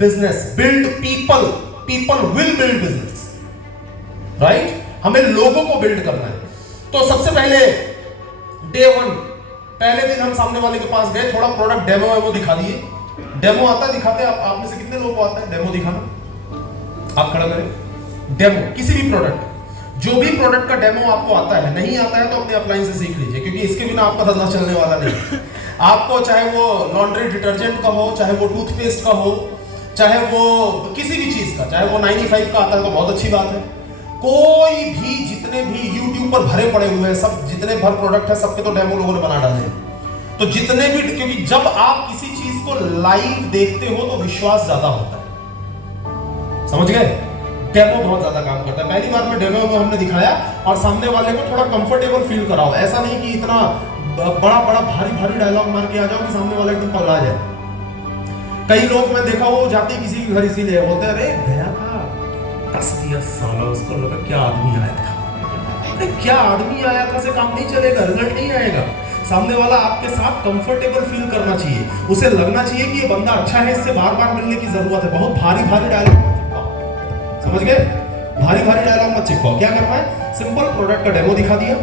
Business, build people, people will build business, right? हमें लोगों को बिल्ड करना है। तो सबसे पहले डे 1, पहले दिन हम सामने वाले के पास गए, थोड़ा प्रोडक्ट डेमो दिखा दिए। डेमो आता है, दिखाते हैं? आप में से कितने लोगों को आता है डेमो दिखाना? आप खड़ा करें। डेमो किसी भी प्रोडक्ट, जो भी प्रोडक्ट का डेमो आपको आता है, नहीं आता है तो अपने अपलाइन से सीख लीजिए, क्योंकि इसके बिना आपका धंधा चलने वाला नहीं। आपको चाहे वो लॉन्ड्री डिटर्जेंट का हो, चाहे वो टूथपेस्ट का हो, चाहे वो किसी भी चीज का, चाहे वो 95 का आता है तो बहुत अच्छी बात है। कोई भी, जितने भी यूट्यूब पर भरे पड़े हुए हैं, सब जितने भर प्रोडक्ट है, सबके तो डेमो लोगों ने बना डाले हैं। तो जितने भी, क्योंकि जब आप किसी चीज को लाइव देखते हो तो विश्वास ज्यादा होता है, समझ गए? डेमो बहुत ज्यादा काम करता है। पहली बार में डेमो में हमने दिखाया और सामने वाले को थोड़ा कंफर्टेबल फील कराओ। ऐसा नहीं कि इतना बड़ा बड़ा भारी डायलॉग मार के आ जाओ कि सामने वाला एकदम पगला जाए। कई लोग मैं देखा वो जाते किसी के घर इसीलिए बोलते हैं, अरे गया था, कस दिया साला, उसको लगा क्या आदमी आया था। अरे क्या आदमी आया था से काम नहीं चलेगा, रिजल्ट नहीं आएगा। सामने वाला आपके साथ कंफर्टेबल फील करना चाहिए, उसे लगना चाहिए कि ये बंदा अच्छा है, इससे बार बार मिलने की जरूरत है। बहुत भारी डायलॉग मत चिपकाओ, समझ गए? भारी डायलॉग मत चिपकाओ। क्या करना है? सिंपल प्रोडक्ट का डेमो दिखा दिया,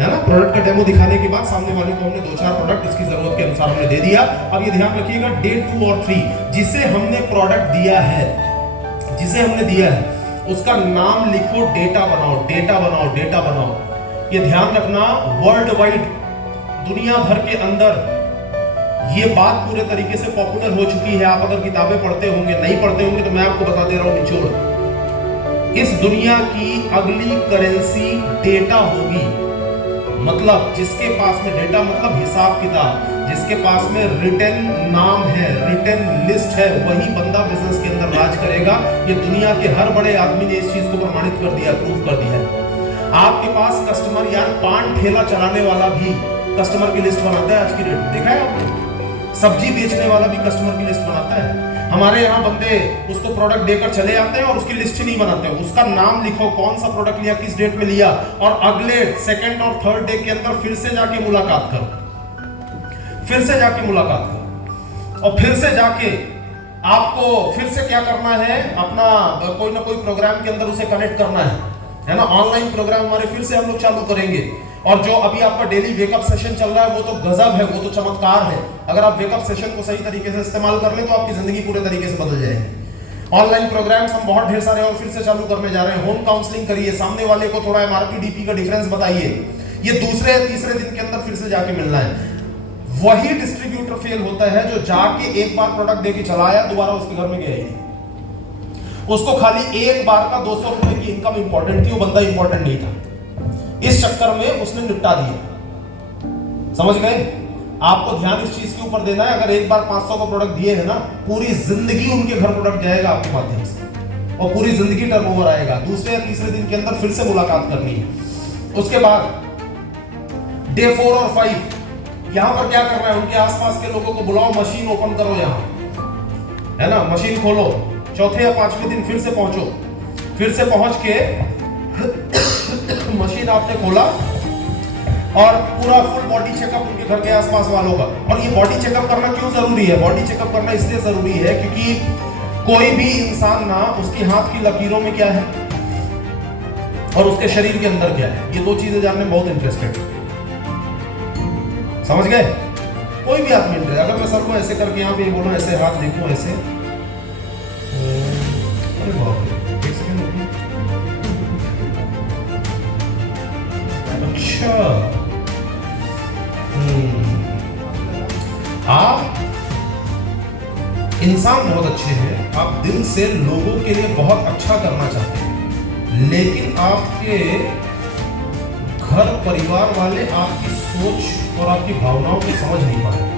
है ना? प्रोडक्ट का डेमो दिखाने के बाद सामने वाले को हमने 2-4 प्रोडक्ट उसकी जरूरत के अनुसार हमने दे दिया। अब ये ध्यान रखिएगा, डे 2 और 3 जिसे हमने प्रोडक्ट दिया है, जिसे हमने दिया है, उसका नाम लिखो, डेटा बनाओ, डेटा बनाओ, डेटा बनाओ। ये ध्यान रखना, वर्ल्ड वाइड, दुनिया भर के अंदर ये बात पूरे तरीके से पॉपुलर हो चुकी है। आप अगर किताबें पढ़ते होंगे, नहीं पढ़ते होंगे तो मैं आपको बता दे रहा हूं निचोड़। इस दुनिया की अगली करेंसी डेटा होगी। मतलब जिसके पास में डेटा, मतलब हिसाब किताब, जिसके पास में रिटन नाम है, रिटन लिस्ट है, वही बंदा बिजनेस के अंदर राज करेगा। ये दुनिया के हर बड़े आदमी ने इस चीज को प्रमाणित कर दिया, प्रूव कर दिया है। आपके पास कस्टमर, यार पान ठेला चलाने वाला भी कस्टमर की लिस्ट बनाता है। आज की डेट में देखा है आपने? सब्जी बेचने वाला भी कस्टमर की लिस्ट बनाता है। हमारे यहाँ बंदे उसको प्रोडक्ट देकर चले जाते हैं और उसकी लिस्ट ही नहीं बनाते। उसका नाम लिखो, कौन सा प्रोडक्ट लिया, किस डेट में लिया, और अगले 2nd और 3rd डे के अंदर फिर से जाके मुलाकात करो, फिर से जाके मुलाकात करो, और फिर से जाके आपको फिर से क्या करना है, अपना कोई ना कोई प्रोग्राम के अंदर उसे कनेक्ट करना है ना? ऑनलाइन प्रोग्राम हमारे फिर से हम लोग चालू करेंगे। और जो अभी आपका डेली वेकअप सेशन चल रहा है वो तो गजब है, वो तो चमत्कार है। अगर आप वेकअप सेशन को सही तरीके से इस्तेमाल कर ले तो आपकी जिंदगी पूरे तरीके से बदल जाएगी। ऑनलाइन प्रोग्राम्स हम बहुत ढेर सारे और फिर से चालू करने जा रहे हैं। होम काउंसलिंग करिए, सामने वाले को थोड़ा एमआरपी डीपी का डिफरेंस बताइए। ये दूसरे तीसरे दिन के अंदर फिर से जाके मिलना है। वही डिस्ट्रीब्यूटर फेल होता है जो जाके एक बार प्रोडक्ट देके चलाया, दोबारा उसके घर में गया ही नहीं। उसको खाली एक बार का 200 रुपए की इनकम इंपॉर्टेंट थी, वो बंदा इंपॉर्टेंट नहीं था। इस चक्कर में उसने निपटा दिया। समझ गए? आपको ध्यान इस चीज के ऊपर देना है। अगर एक बार 500 का प्रोडक्ट दिए है ना, पूरी जिंदगी उनके घर प्रोडक्ट जाएगा आपके माध्यम से, और पूरी जिंदगी टर्नओवर आएगा। दूसरे या तीसरे दिन के अंदर फिर से मुलाकात करनी है। उसके बाद डे 4 और 5 यहां पर क्या करना है, उनके आसपास के लोगों को बुलाओ, मशीन ओपन करो, यहां है ना, मशीन खोलो। चौथे या 5वें दिन फिर से पहुंचो, फिर से पहुंच के मशीन आपने खोला और पूरा फुल बॉडी चेकअप उनके घर के आसपास वालों का। और ये बॉडी चेकअप करना क्यों जरूरी है? बॉडी चेकअप करना इसलिए जरूरी है क्योंकि कोई भी इंसान ना, उसकी हाथ की लकीरों में क्या है और उसके शरीर के अंदर क्या है, ये 2 चीजें जानने में बहुत इंटरेस्टेड। समझ गए? कोई भी आदमी इंटरेस्ट, अगर मैं सर को ऐसे करके यहाँ पे बोलूं, ऐसे हाथ देखो, ऐसे, अरे बाप रे, एक सेकंड रुकिए। अच्छा, आप इंसान बहुत अच्छे हैं, आप दिल से लोगों के लिए बहुत अच्छा करना चाहते हैं, लेकिन आपके घर परिवार वाले आपकी सोच और आपकी भावनाओं को समझ नहीं पा रहे।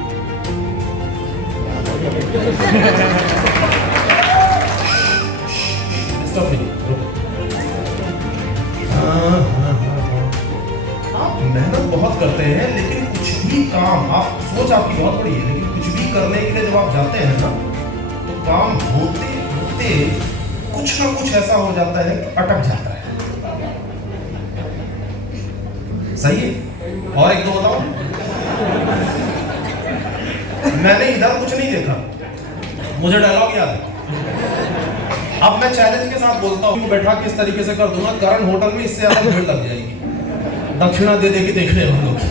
आप मेहनत बहुत करते हैं, लेकिन कुछ भी काम, आप सोच आपकी बहुत बड़ी है, लेकिन कुछ भी करने के लिए जब आप जाते हैं ना, तो काम होते होते कुछ ना कुछ ऐसा हो जाता है कि अटक जाता है। सही है? और 1-2 बताओ। मैंने इधर कुछ नहीं देखा, मुझे डायलॉग याद है। अब मैं चैलेंज के साथ बोलता हूँ, बैठा के इस तरीके से कर दूंगा, करण होटल में इससे ज्यादा भीड़ लग जाएगी दक्षिणा दे के देखने वालों की,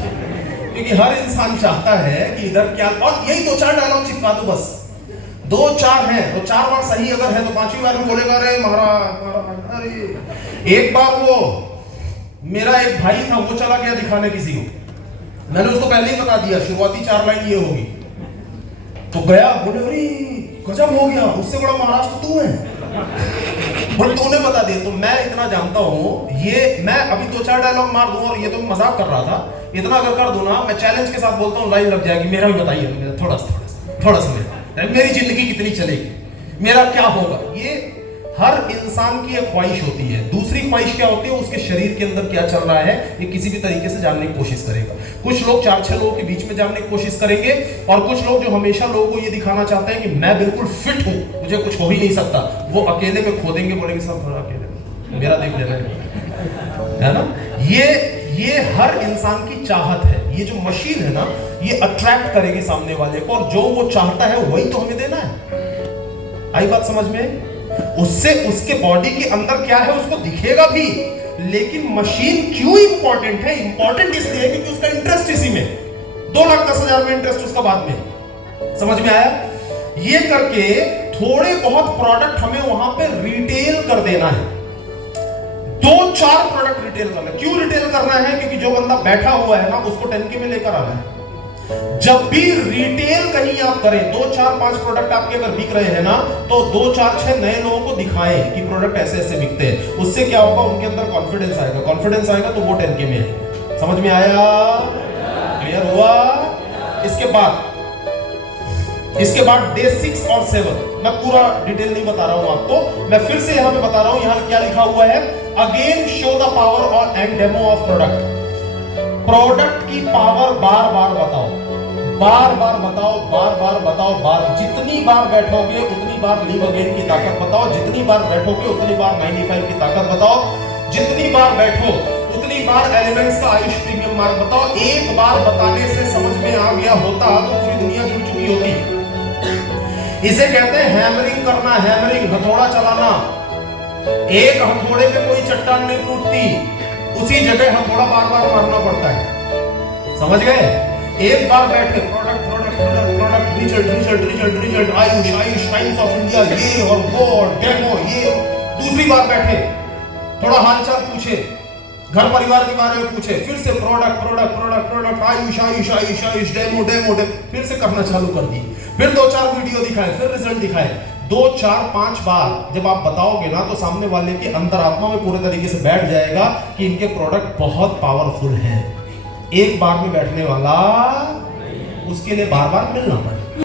क्योंकि हर इंसान चाहता है कि इधर क्या, और यही 2-4 डायलॉग चिपका दो बस, 2-4 हैं तो 4 बार सही अगर है तो 5वीं बार में बोलेगा अरे महाराज। अरे एक बार वो मेरा एक भाई था, वो चला गया दिखाने किसी को, मैंने उसको पहले ही बता दिया शुरुआती 4 लाइन ये होगी, तो गया बोले अरे गजब हो गया, उससे बड़ा महाराज तो तू है, पर तूने बता दिया। तो मैं इतना जानता हूं, ये मैं अभी 2-4 डायलॉग मार दूं और ये तो मजाक कर रहा था, इतना अगर कर दूं ना, मैं चैलेंज के साथ बोलता हूं लाइन लग जाएगी। मेरा भी बताइए, थोड़ा सा मेरी जिंदगी कितनी चलेगी, मेरा क्या होगा। ये हर इंसान की एक ख्वाहिश होती है। दूसरी ख्वाहिश क्या होती है, उसके शरीर के अंदर क्या चल रहा है ये किसी भी तरीके से जानने की कोशिश करेगा। कुछ लोग 4-6 लोगों के बीच में जानने की कोशिश करेंगे, और कुछ लोग जो हमेशा लोगों को ये दिखाना चाहते हैं कि मैं बिल्कुल फिट हूं, मुझे कुछ हो ही नहीं सकता, वो अकेले में खोदेंगे, बोलेंगे सब थोड़ा अकेले मेरा देख लेना है ना। ये हर इंसान की चाहत है। ये जो मशीन है ना, ये अट्रैक्ट करेगी सामने वाले को, और जो वो चाहता है वही तो हमें देना है। आई बात समझ में? उससे उसके बॉडी के अंदर क्या है उसको दिखेगा भी, लेकिन मशीन क्यों इंपॉर्टेंट है? इंपॉर्टेंट इसलिए क्योंकि उसका इंटरेस्ट इसी में, 2,10,000 में इंटरेस्ट उसका बाद में। समझ में आया? ये करके थोड़े बहुत प्रोडक्ट हमें वहां पे रिटेल कर देना है, 2-4 प्रोडक्ट रिटेल करना है। क्यों रिटेल करना है? क्योंकि जो बंदा बैठा हुआ है ना, उसको 10K में लेकर आना है। जब भी रिटेल कहीं आप करें, 2-4-5 प्रोडक्ट आपके अगर बिक रहे हैं ना, तो 2-4-6 नए लोगों को दिखाएं कि प्रोडक्ट ऐसे ऐसे बिकते हैं। उससे क्या होगा, उनके अंदर कॉन्फिडेंस आएगा, कॉन्फिडेंस आएगा तो वो 10K में आएंगे। समझ में आया? क्लियर हुआ? इसके बाद डे 6 और 7 मैं पूरा डिटेल नहीं बता रहा हूं आपको, मैं फिर से यहां पे बता रहा हूं। यहां क्या लिखा हुआ है? अगेन शो द पावर और and demo of product. Product की पावर बार बार बताओ, जितनी बार बैठोगे उतनी बार लीव अगेन की ताकत बताओ, जितनी बार बैठोगे उतनी बार 95 की ताकत बताओ, जितनी बार बैठो उतनी बार एलिमेंट्स का आयुष प्रीमियम मार्क बताओ। एक बार बताने से समझ में आ गया होता तो पूरी दुनिया जुड़ चुकी होती। इसे कहते हैं हैमरिंग करना, हैमरिंग, हथौड़ा चलाना। एक हथौड़े पे कोई चट्टान नहीं टूटती, उसी जगह हथौड़ा बार बार मारना पड़ता है। समझ गए? एक बार बैठे product product product product, result result result result, Ayush Ayush, times of India, ये और वो और डेमो ये। दूसरी बार बैठे थोड़ा हालचाल पूछे, घर परिवार के बारे में पूछे, फिर से product product product product, Ayush Ayush Ayush Ayush, demo demo demo, फिर से करना चालू कर दी। फिर 2-4 वीडियो दिखाए, फिर रिजल्ट दिखाए। 2-4-5 बार जब आप बताओगे ना, तो सामने वाले के अंदर आत्मा में पूरे तरीके से बैठ जाएगा कि इनके प्रोडक्ट बहुत पावरफुल हैं। एक बार में बैठने वाला, उसके लिए बार बार मिलना पड़ेगा।